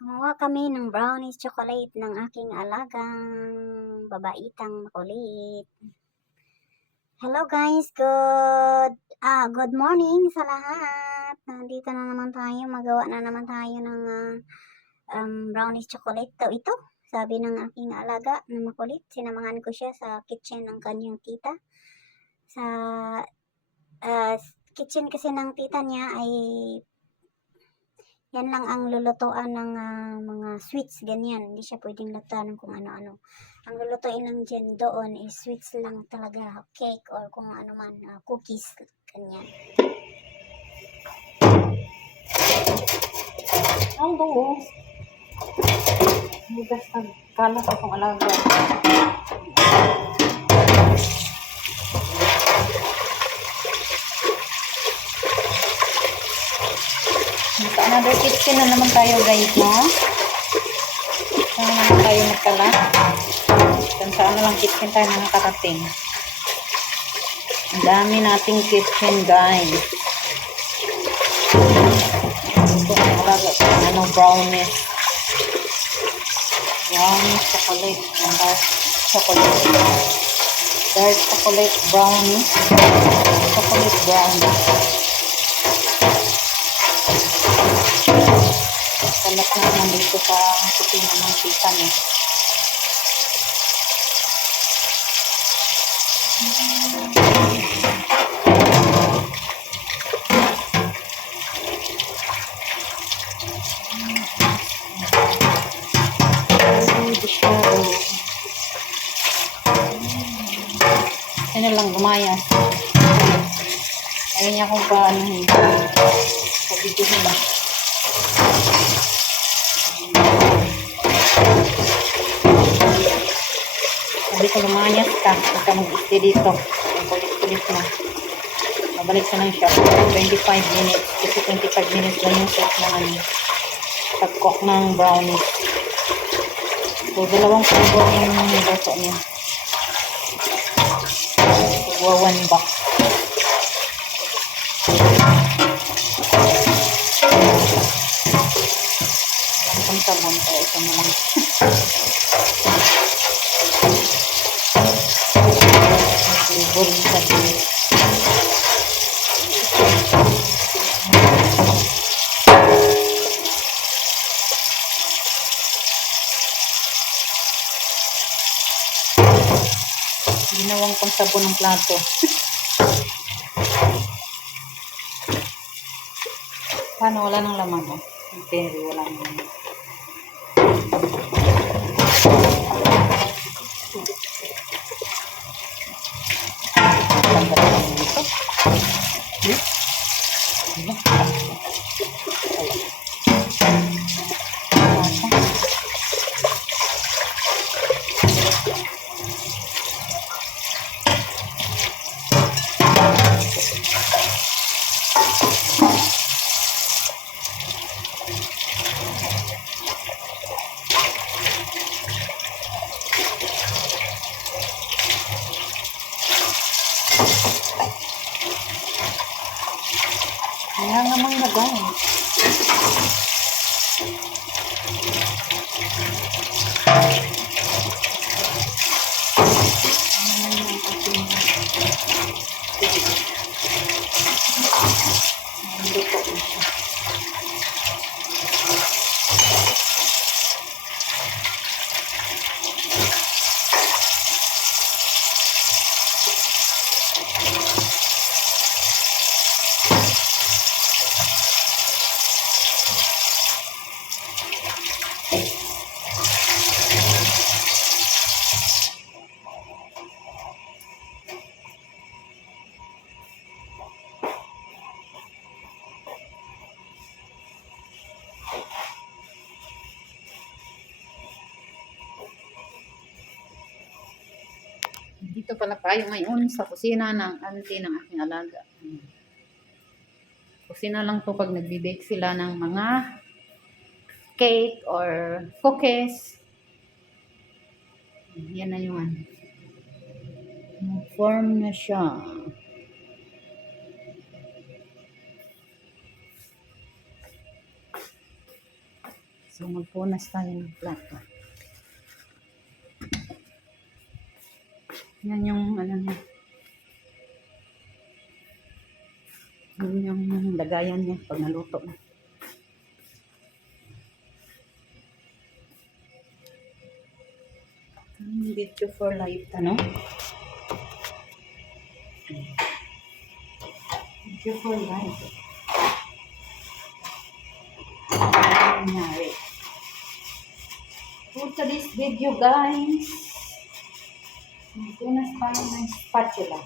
Gumawa kami ng brownies chocolate ng aking alagang babaitang makulit. Hello guys, good morning sa lahat. Nandito na naman tayo, magawa na naman tayo ng brownies chocolate. Ito, sabi ng aking alaga na makulit. Sinamahan ko siya sa kitchen ng kanyang tita. Sa kitchen kasi ng tita niya ay yan lang ang lulutuan ng mga sweets, ganyan. Hindi siya pwedeng lutuan ng kung ano-ano. Ang lulutuin lang dyan doon is sweets lang talaga, cake or kung ano man, cookies, ganyan. Ay, oo. Bugas na kalat akong alaga. Sa another kitchen na naman tayo guys, no? Saan naman tayo magkalat? Sa ano lang kitchen tayo na nakarating. Ang dami nating kitchen guys. Ito ang alaga ko. Ano, brownies. Brownies, chocolate. Dark chocolate. Dark chocolate brownie. Chocolate brownie. Kalat na naman dito sa kusina ng tita niya. Ano lang gumayas. Ayaw niya kung paano pabiguhin. Sabi ko lumayas ka. Huwag ka mag-stay dito. Ang kulit-kulit mo. Mabalik sa ng shop. 25 minutes. Kasi 25 minutes lang yung set ng pag-cook ng brownies. So, dalawang flavor yung niluto niya. So, 1 box. Ang sabon kaya ito na lang. Flavor yung sabon. Ginawang pang sabon ng plato. Paano? Wala nang laman, oh. Okay, wala nang laman. Kaya namang nagay. Dito pala tayo ngayon sa kusina ng auntie ng aking alaga. Kusina lang to pag nagbe-bake sila ng mga cake or cookies. Yan na yung ano. Form na siya. So, magpunas tayo ng plato. Yan yung ano niya. Yan yung lagayan niya pag naluto na. Video for life, ano? Video for life. Nangyari. For today's video, guys, magpunas tayo ng spatula.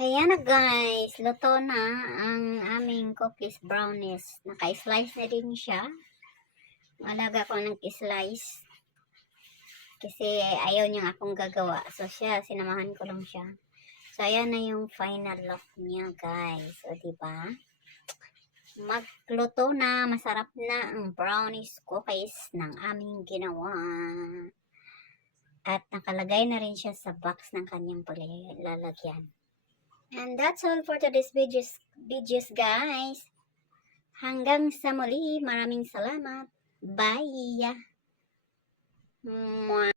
Ayan na guys, luto na ang aming cookies brownies. Naka-slice na din siya. Alaga ko ng slice. Kasi ayaw niya akong gagawa. So siya, sinamahan ko lang siya. So ayan na yung final look niya guys. O diba? Magluto na, masarap na ang brownies cookies ng aming ginawa. At nakalagay na rin siya sa box ng kanyang lalagyan. And that's all for today's videos guys. Hanggang sa muli, maraming salamat. Bye! Mwah.